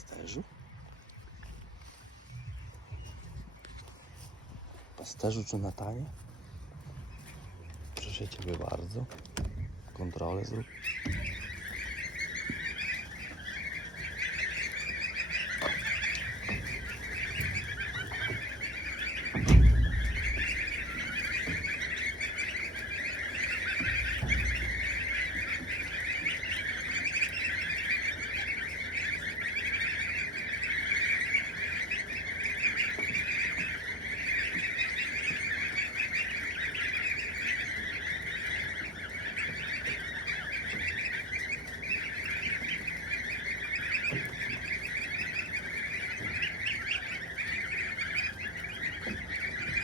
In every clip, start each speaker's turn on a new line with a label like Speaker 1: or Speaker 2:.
Speaker 1: pasterzu. Pasterzu czy Natanie? Proszę Ciebie bardzo. Kontrolę zrób.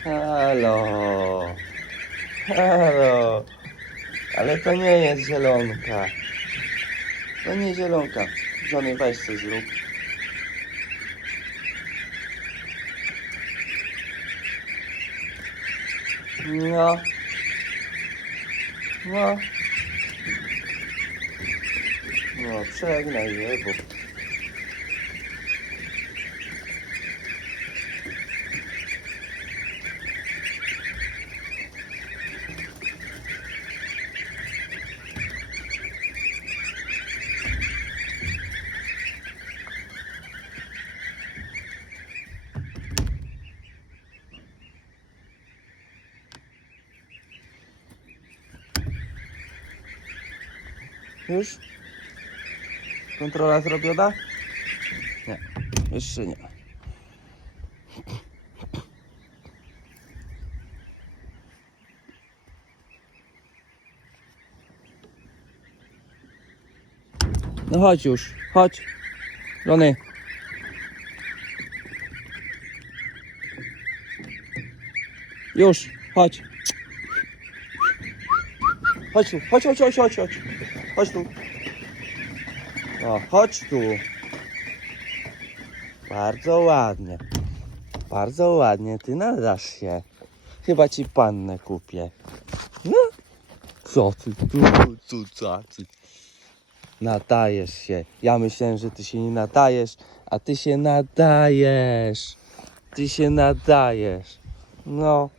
Speaker 1: Halo. Halo. Ale to nie jest zielonka. To nie zielonka. Żony weź co zrób. No. No. No, przegnaj je, bo... Już? Kontrola zrobiona? Nie, jeszcze nie. No chodź już, chodź. Żony. Już, chodź. Chodź tu, chodź, chodź, chodź, chodź, chodź. Chodź tu. O, chodź tu. Bardzo ładnie. Bardzo ładnie, ty nadasz się. Chyba ci pannę kupię. No. Co ty tu, tu, co ty? Nadajesz się. Ja myślałem, że ty się nie nadajesz, a ty się nadajesz. Ty się nadajesz. No.